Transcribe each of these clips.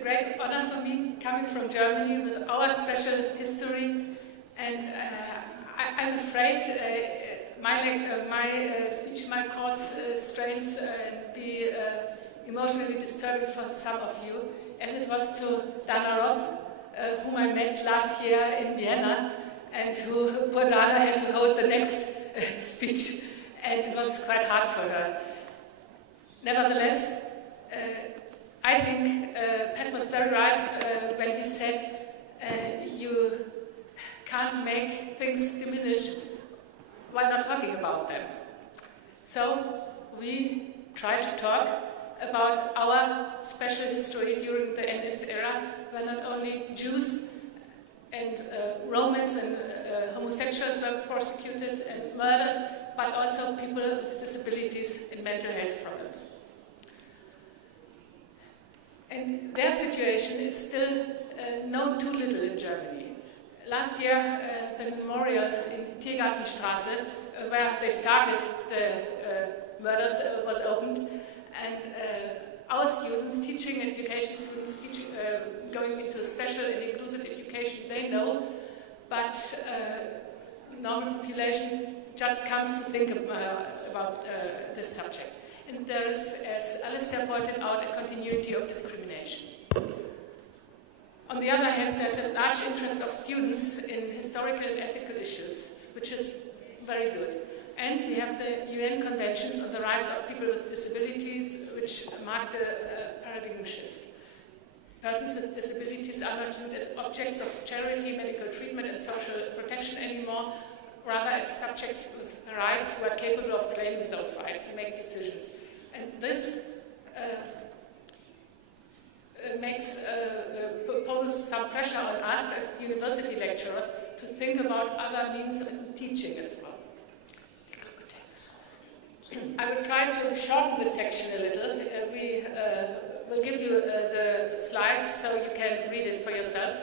a great honor for me coming from Germany with our special history, and I'm afraid my speech might cause strains and be emotionally disturbing for some of you, as it was to Dana Roth, whom I met last year in Vienna, and who, poor Dana, had to hold the next speech, and it was quite hard for her. Nevertheless, I think Pat was very right when he said you can't make things diminish while not talking about them. So we try to talk about our special history during the NS era, where not only Jews and Romans and homosexuals were persecuted and murdered, but also people with disabilities and mental health problems. And their situation is still known too little in Germany. Last year, the memorial in Tiergartenstraße, where they started the murders, was opened, and our students, teaching education students, going into special and inclusive education, they know, but normal population just comes to think about this subject. And there is, as Alistair pointed out, a continuity of discrimination. On the other hand, there's a large interest of students in historical and ethical issues, which is very good. And we have the UN Conventions on the Rights of People with Disabilities, which mark the paradigm shift. Persons with disabilities are not viewed as objects of charity, medical treatment, and social protection anymore, rather as subjects with rights who are capable of claiming those rights and make decisions. And this poses some pressure on us as university lecturers to think about other means of teaching as well. I will try to shorten this section a little. We will give you the slides so you can read it for yourself.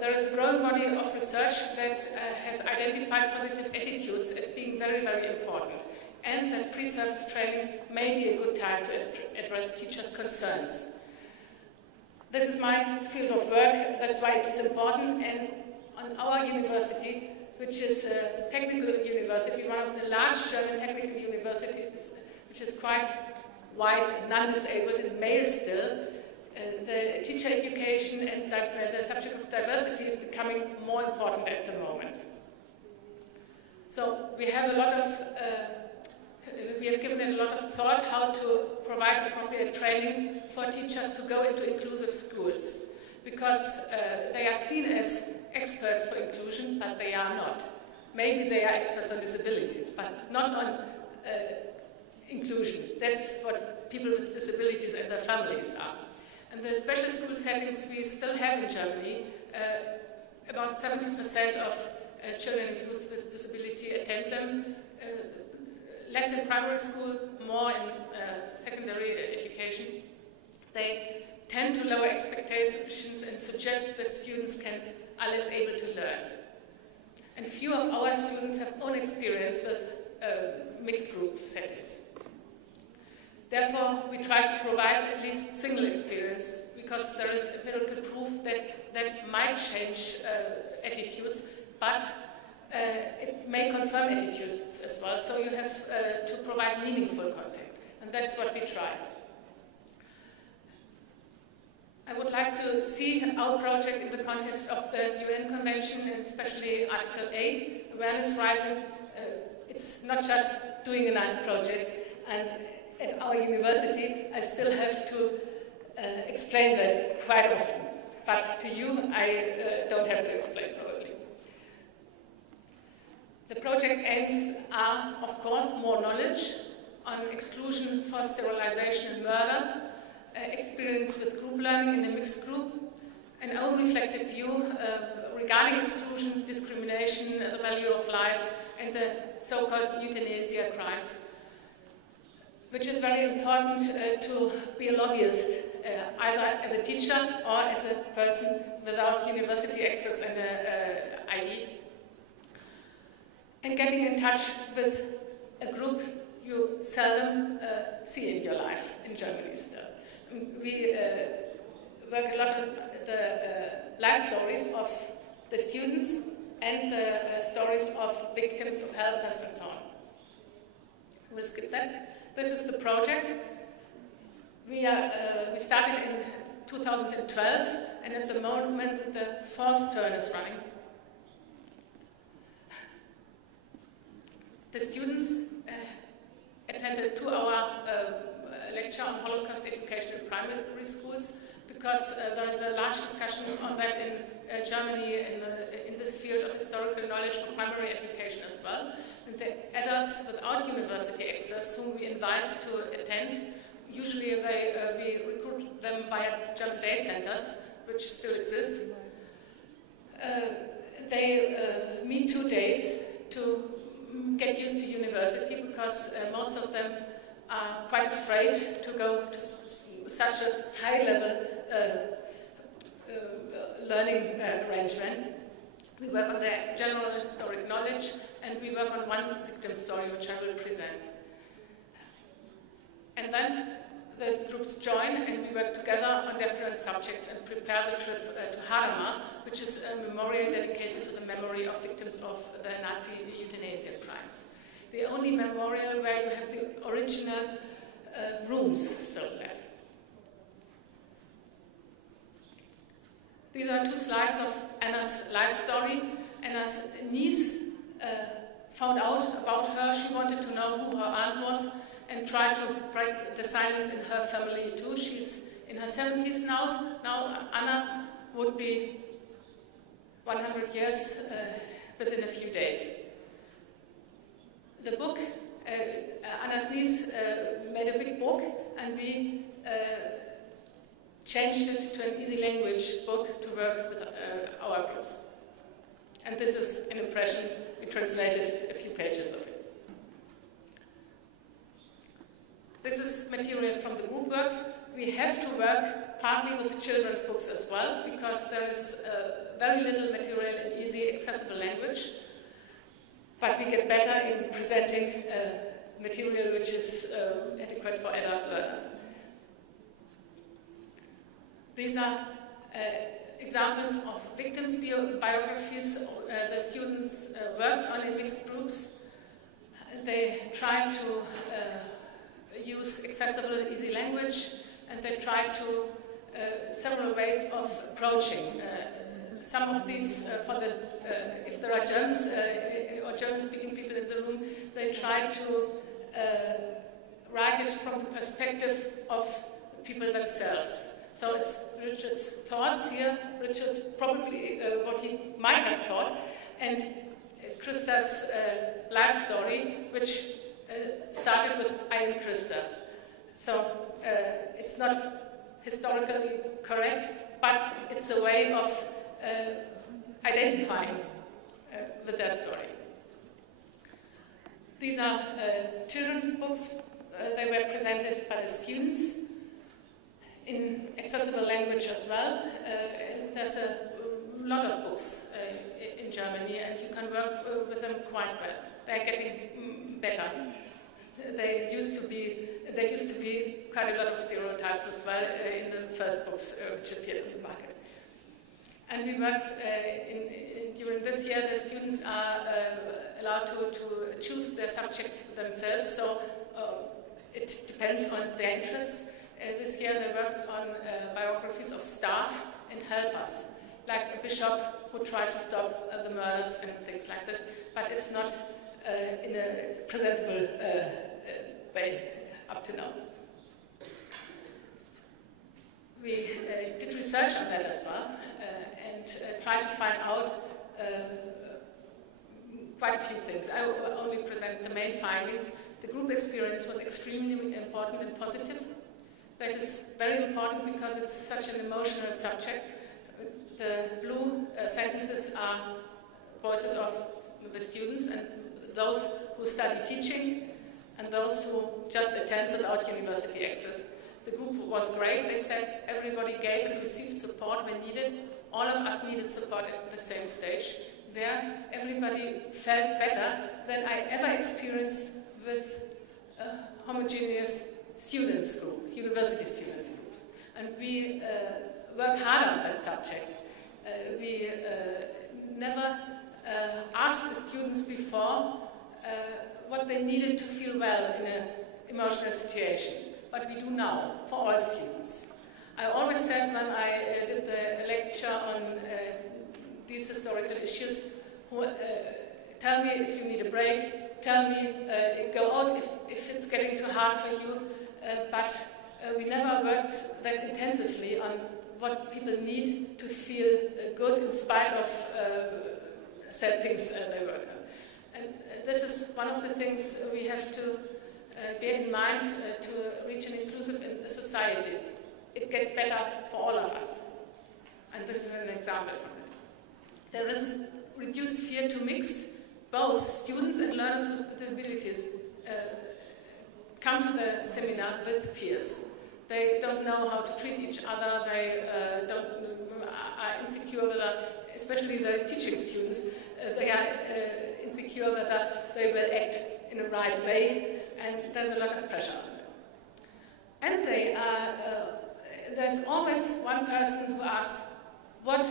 There is a growing body of research that has identified positive attitudes as being very, very important, and that pre-service training may be a good time to address teachers' concerns. This is my field of work, that's why it is important, and on our university, which is a technical university, one of the large German technical universities, which is quite white, non-disabled, and male still, the teacher education and the subject of diversity is becoming more important at the moment. So we have given it a lot of thought how to provide appropriate training for teachers to go into inclusive schools, because they are seen as experts for inclusion, but they are not. Maybe they are experts on disabilities, but not on inclusion. That's what people with disabilities and their families are. And the special school settings we still have in Germany, about 70% of children and youth with disability attend them, less in primary school, more in secondary education. They tend to lower expectations and suggest that students are less able to learn. And few of our students have own experience with mixed group settings. Therefore, we try to provide at least single experience, because there is empirical proof that might change attitudes, but it may confirm attitudes as well, so you have to provide meaningful content, and that's what we try. I would like to see our project in the context of the UN Convention, and especially Article 8, Awareness Rising. It's not just doing a nice project, and at our university I still have to explain that quite often. But to you, I don't have to explain probably. The project aims are, of course, more knowledge on exclusion, forced sterilization and murder, experience with group learning in a mixed group, an own reflective view regarding exclusion, discrimination, the value of life, and the so-called euthanasia crimes, which is very important to be a lobbyist, either as a teacher or as a person without university access and an ID. And getting in touch with a group you seldom see in your life in Germany still. We work a lot on the life stories of the students and the stories of victims, of helpers, and so on. We'll skip that. This is the project. We started in 2012, and at the moment the 4th term is running. The students attended a 2-hour lecture on Holocaust education in primary schools, because there is a large discussion on that in Germany in this field of historical knowledge for primary education as well. And the adults without university access, whom we invite to attend, usually we recruit them via German day centers, which still exist. They meet 2 days to get used to university, because most of them are quite afraid to go to such a high-level learning arrangement. We work on their general historic knowledge, and we work on one victim story, which I will present. And then the groups join, and we work together on different subjects and prepare the trip to Hadamar, which is a memorial dedicated to the memory of victims of the Nazi euthanasia crimes. The only memorial where you have the original rooms still left. These are 2 slides of Anna's life story. Anna's niece found out about her. She wanted to know who her aunt was and tried to break the silence in her family too. She's in her 70s now. Now Anna would be 100 years within a few days. The book, Anna's niece made a big book, and we changed it to an easy language book to work with our groups. And this is an impression. We translated a few pages of it. This is material from the group works. We have to work partly with children's books as well, because there is very little material in easy, accessible language. But we get better in presenting material which is adequate for adult learners. These are examples of victims' biographies the students worked on in mixed groups. They tried to use accessible and easy language, and they tried to several ways of approaching. Some of these, if there are Germans or German-speaking people in the room, they try to write it from the perspective of people themselves. So it's Richard's thoughts here, Richard's probably what he might have thought, and Krista's life story, which started with I am Krista. So it's not historically correct, but it's a way of identifying with their story. These are children's books. They were presented by the students in accessible language as well. There's a lot of books in Germany, and you can work with them quite well. They're getting better. There used to be quite a lot of stereotypes as well in the first books which appeared in the market. And we worked during this year. The students are allowed to choose their subjects themselves, so it depends on their interests. This year they worked on biographies of staff and helpers, like a bishop who tried to stop the murders and things like this, but it's not in a presentable way up to now. We did research on that as well, and tried to find out quite a few things. I will only present the main findings. The group experience was extremely important and positive. That is very important because it's such an emotional subject. The blue sentences are voices of the students and those who study teaching and those who just attend without university access. The group was great. They said everybody gave and received support when needed. All of us needed support at the same stage. There, everybody felt better than I ever experienced with a homogeneous students group, university students group. And we work harder on that subject. We never asked the students before what they needed to feel well in an emotional situation, but we do now for all students. I always said when I did the lecture on these historical issues, tell me if you need a break, tell me, go out if it's getting too hard for you, but we never worked that intensively on what people need to feel good in spite of sad things they work on. And this is one of the things we have to bear in mind to reach an inclusive society. It gets better for all of us. And this is an example from it. There is reduced fear to mix. Both students and learners with disabilities come to the seminar with fears. They don't know how to treat each other. They are insecure whether, especially the teaching students, they are insecure whether they will act in the right way, and there's a lot of pressure on them. And they are, there's always one person who asks, what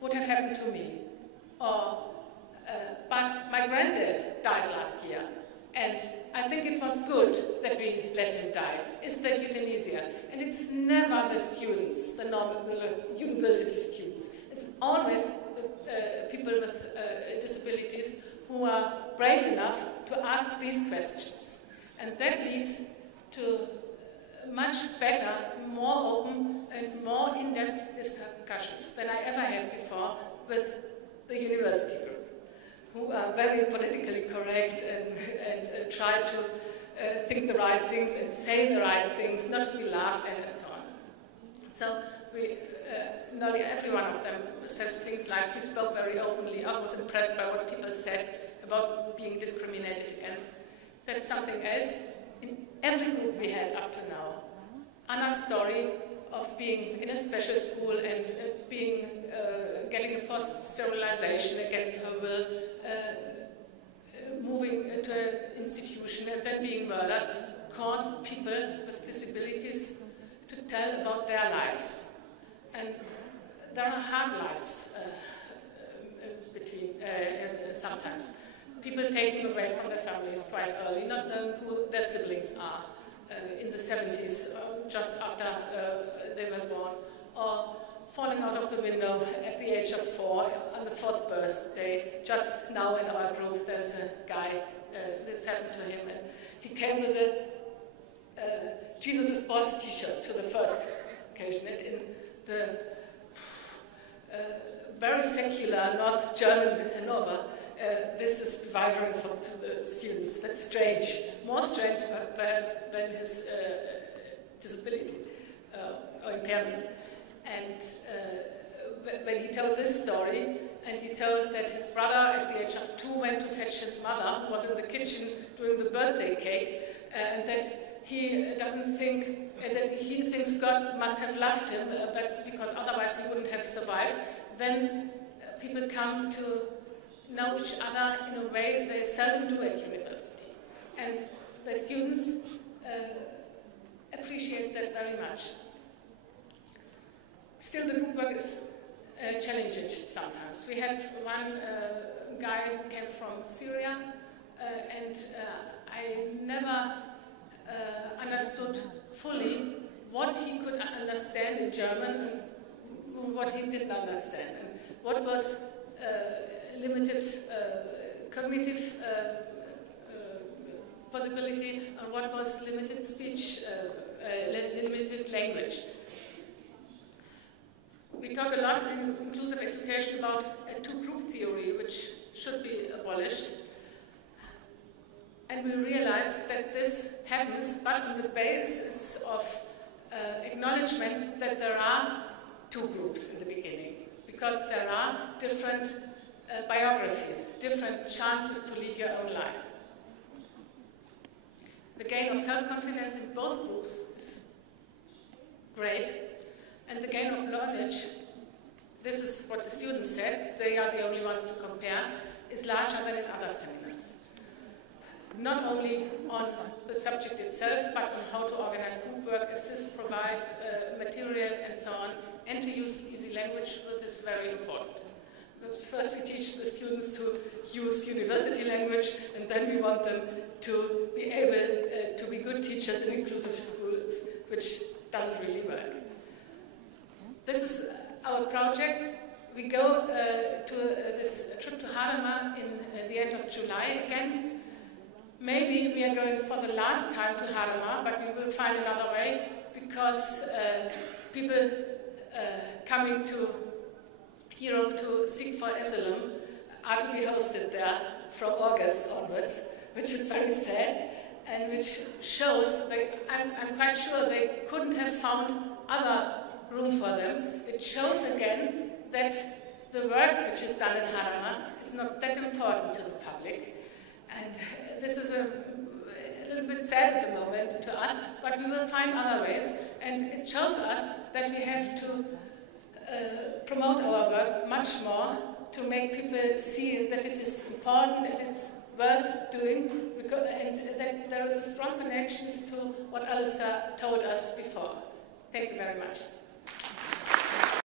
would have happened to me? Or, but my granddad died last year, and I think it was good that we let him die. Is that euthanasia? And it's never the students, the normal university students. It's always people with disabilities who are brave enough to ask these questions. And that leads to much better, more open and more in-depth discussions than I ever had before with the university group, who are very politically correct and try to think the right things and say the right things, not to be laughed at and so on. So nearly every one of them says things like, we spoke very openly, I was impressed by what people said about being discriminated against. That's something else. In every group we had up to now, Anna's story of being in a special school and getting a forced sterilization against her will, moving into an institution and then being murdered, caused people with disabilities to tell about their lives. And there are hard lives sometimes. People taken away from their families quite early, not knowing who their siblings are in the 70s, just after they were born, or falling out of the window at the age of 4 on the 4th birthday. Just now in our group there's a guy that's happened to him, and he came with a Jesus is Boss t-shirt to the first occasion. And in the very secular North German Hanover, this is bewildering to the students. That's strange, more strange perhaps than his disability or impairment. And when he told this story, and he told that his brother at the age of 2 went to fetch his mother, who was in the kitchen doing the birthday cake, and that he doesn't think, that he thinks God must have loved him, but because otherwise he wouldn't have survived, then people come to know each other in a way they seldom do at university. And the students appreciate that very much. Still, the group work is challenging sometimes. We had one guy who came from Syria, and I never understood fully what he could understand in German and what he didn't understand, and what was limited cognitive possibility and what was limited speech, limited language. We talk a lot in inclusive education about a two-group theory, which should be abolished. And we realize that this happens, but on the basis of acknowledgement that there are two groups in the beginning, because there are different biographies, different chances to lead your own life. The gain of self-confidence in both groups is great, and the gain of knowledge, this is what the students said, they are the only ones to compare, is larger than in other seminars. not only on the subject itself, but on how to organize group work, assist, provide material, and so on, and to use easy language, that is very important. First we teach the students to use university language, and then we want them to be able to be good teachers in inclusive schools, which doesn't really work. This is our project. We go to this trip to Hadamar in the end of July again. Maybe we are going for the last time to Hadamar, but we will find another way, because people coming to Europe to seek for asylum are to be hosted there from August onwards, which is very sad, and which shows that I'm quite sure they couldn't have found other room for them. It shows again that the work which is done at Hadamar is not that important to the public. And this is a little bit sad at the moment to us, but we will find other ways, and it shows us that we have to promote our work much more to make people see that it is important, that it's worth doing, and that there is a strong connection to what Alistair told us before. Thank you very much.